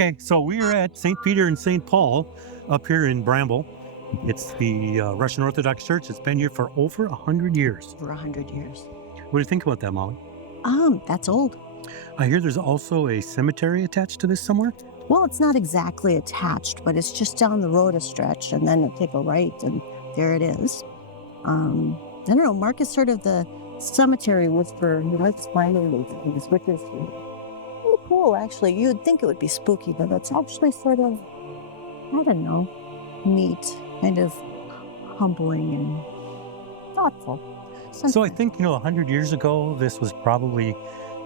Okay, so we are at St. Peter and St. Paul up here in Bramble. It's the Russian Orthodox Church. It's been here for over 100 years. For 100 years. What do you think about that, Molly? That's old. I hear there's also a cemetery attached to this somewhere. Well, it's not exactly attached, but it's just down the road a stretch, and then you take a right, and there it is. I don't know. Mark is sort of the cemetery whisperer. He likes finding these things, which is really cool, actually. You'd think it would be spooky, but it's actually sort of, I don't know, neat, kind of humbling and thoughtful. So I think, 100 years ago, this was probably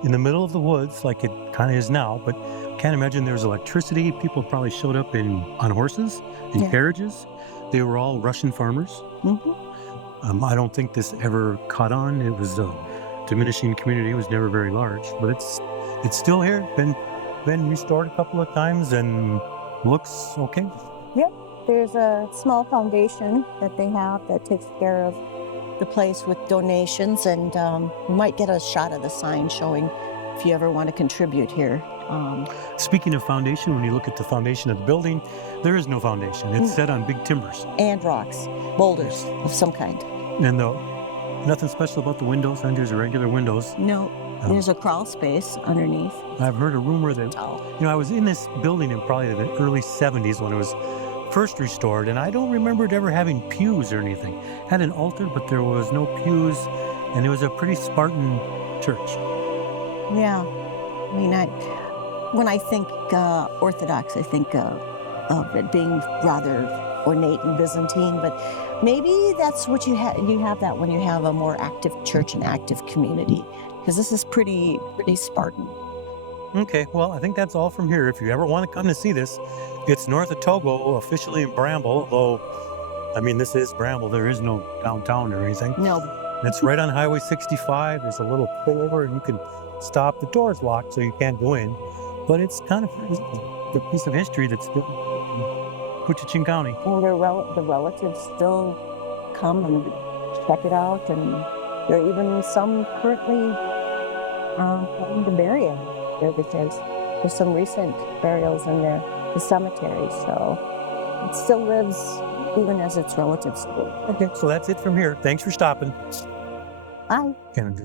in the middle of the woods like it kind of is now, but can't imagine there was electricity. People probably showed up on horses, in carriages. They were all Russian farmers. Mm-hmm. I don't think this ever caught on. It was a diminishing community. It was never very large, but it's still here. Been restored a couple of times and looks okay. Yep. There's a small foundation that they have that takes care of the place with donations, and you might get a shot of the sign showing if you ever want to contribute here. Speaking of foundation, when you look at the foundation of the building, there is no foundation. It's set on big timbers. And rocks, boulders of some kind. And nothing special about the windows. I think there's regular windows. No, there's a crawl space underneath. I've heard a rumor that, I was in this building in probably the early 70s when it was first restored, and I don't remember it ever having pews or anything. It had an altar, but there was no pews, and it was a pretty Spartan church. Yeah. I mean, when I think Orthodox, I think of it being rather ornate and Byzantine, but maybe that's what you have. You have that when you have a more active church and active community, because this is pretty Spartan. Okay, well, I think that's all from here. If you ever want to come to see this, it's north of Togo, officially in Bramble, although, this is Bramble. There is no downtown or anything. No. It's right on Highway 65. There's a little pullover, and you can stop. The door's locked, so you can't go in. But it's kind of the piece of history that's still in Puchichin County. Well, the relatives still come and check it out, and there are even some currently having to bury him there, because there's some recent burials in the cemetery, so it still lives even as its relatives do. Okay, so that's it from here. Thanks for stopping. Bye. And